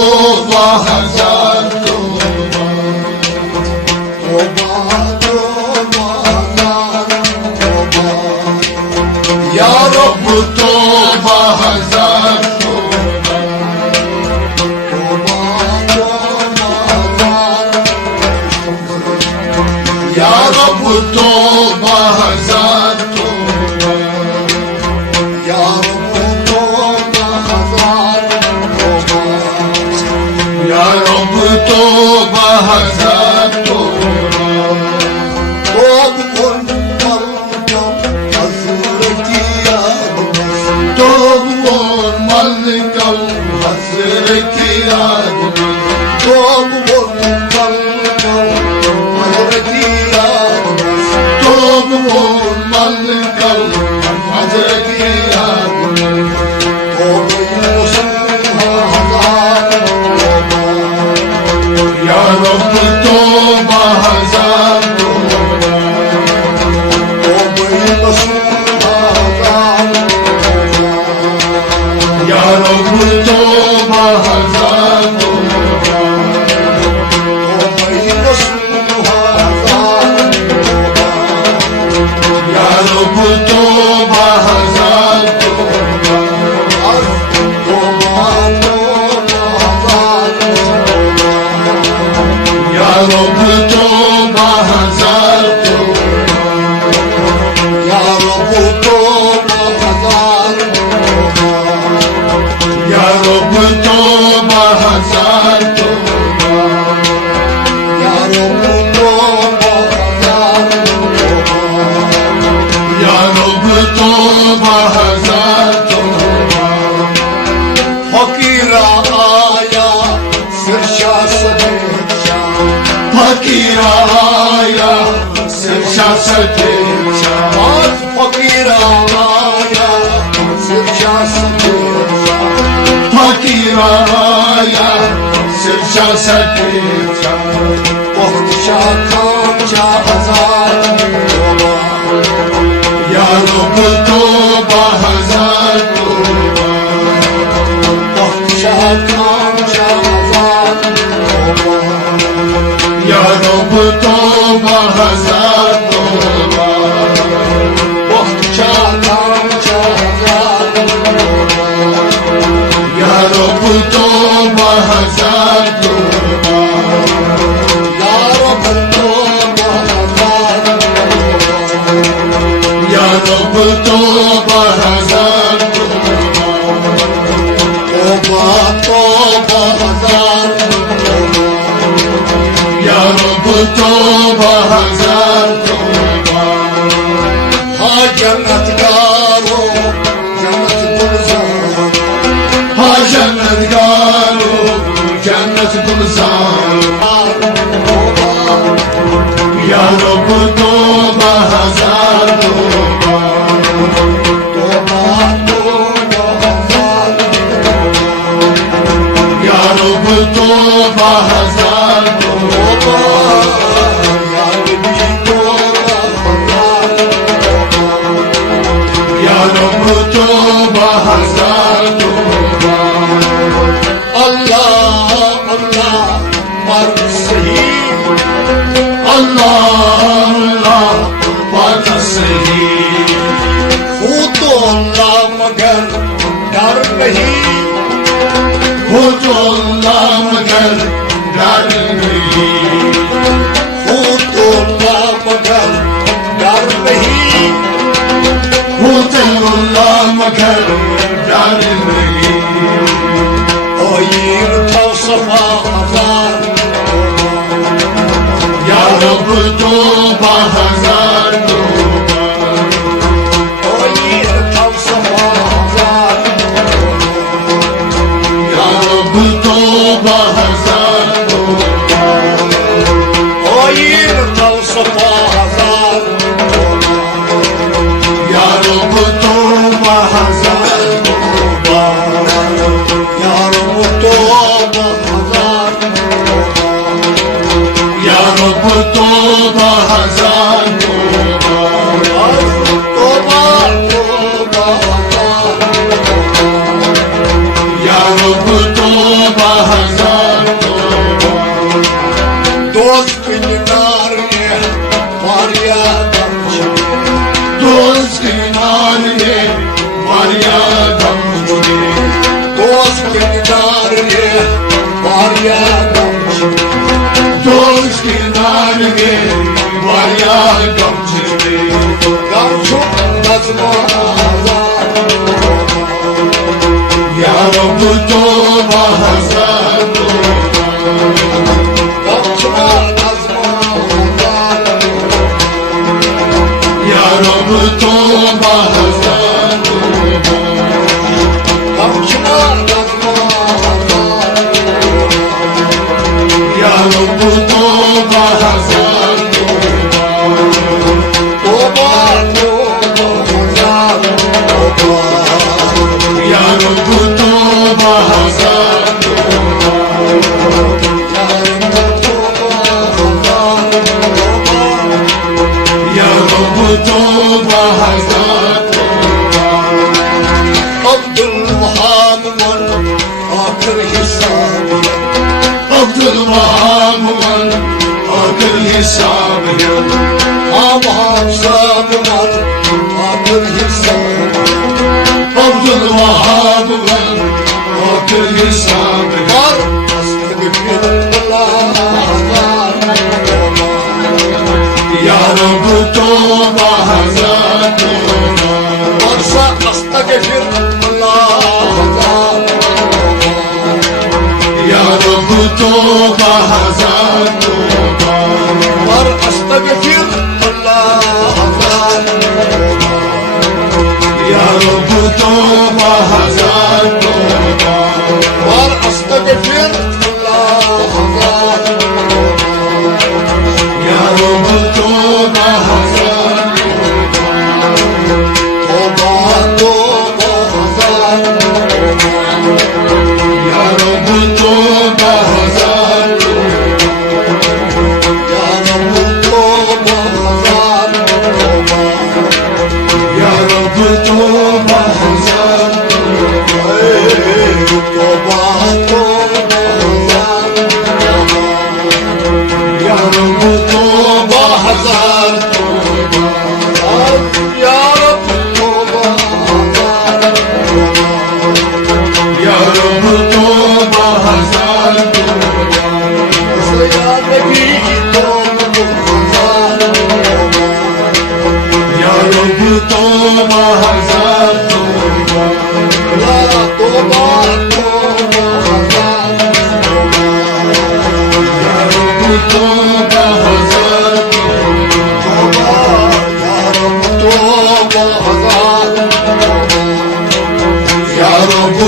तौबा हजार तौबा, तौबा तौबा हजार तौबा, या रब तौबा हजार तौबा, तौबा तौबा हजार, या रब तौबा हजार तौबा, या रब तौबा हजार तौबा, या रब तौबा हजार तौबा, तौब और मल कल हज़रती आदमी, तौब और मल कल हज़रती आदमी, तौब और मल कल हज़रती आदमी, या रब तौबा हजार तौबा, या रब तौबा हजार तौबा, या रब तौबा हजार तौबा, या रब तौबा हजार तौबा, या रब तौबा हजार तौबा, या रब तौबा हजार तौबा, या रब तौबा हजार तौबा, या रब तौबा हजार तौबा, फकीरा आया सिरशा सदेशा, फकीरा आया सिरशा सदेशा, फकीरा आया सिरशा सदेशा, फकीरा आया सिरशा सदेशा, वक्त शाखां चा हजार तौबा, या रब तौबा हजार तौबा, वक्त शाखां चा हजार तौबा, या रब तौबा हजार तौबा, वक्त शाखां चा हजार तौबा, या रब तौबा हजार तौबा, या रब तौबा हजार तौबा, या रब तौबा हजार तौबा, तौबा तौबा हजार तौबा, या रब तौबा हजार तौबा, हाँ जन्नतगारो जन्नत गुलजार, हाँ जन्नतगारो जन्नत गुलजार, या रब तौबा हजार तौबा, तौबा तौबा हजार तौबा, या रब तौबा हजार तौबा, या नबी तौबा हजार तौबा, या रब तौबा हजार तौबा, अल्लाह अल्लाह पर सही, अल्लाह अल्लाह पर सही, हो तो अल्लाह मगर डर नहीं, हो तो अल्लाह मगर डर नहीं, हो तो अल्लाह मगर डर नहीं, हो तो अल्लाह मगर डर नहीं, ओ ये उठाओ सफा हजार, या रब तौबा हजार तौबा, ओ ये उठाओ सफा हजार, या रब तौबा हजार तौबा, ओ ये उठाओ सफा हजार, या रब तौबा हजार दोस्त किनारे वारिया गम जुड़े दोस्त किनारे वारिया गम दोस्त किनारे वारिया गम जुड़े गम छुप नज़्मो या रब तौबा हजार गम छुप नज़्मो या रब तौबा हजार गम छुप नज़्मो या रब तौबा हजार तौबा तौबा या रब तौबा हजार या रब तौबा हजार अब्दुल वहाब मन आखिर हिसाब अब्दुल वहाब मन आखिर हिसाब आवाज साब मन आखिर हिसाब अब्दुल वहाब मन आखिर हिसाब और अस्तगफिर या रब तौबा हजार और सा अस्तगफिर या रब तौबा हजार और अस्तगफिर या रब तौबा हजार और अस्तगफिर या रब तौबा हजार तौबा तौबा हजार या रब तौबा हजार या रब तौबा हजार या रब तौबा हजार तौबा तौबा हजार या रब तौबा हजार या रब तौबा हजार या रब तौबा हजार या नबी तौबा या रब तौबा हजार या तौबा तौबा हजार या रब तौबा हजार तौबा या रब तौबा हजार या रब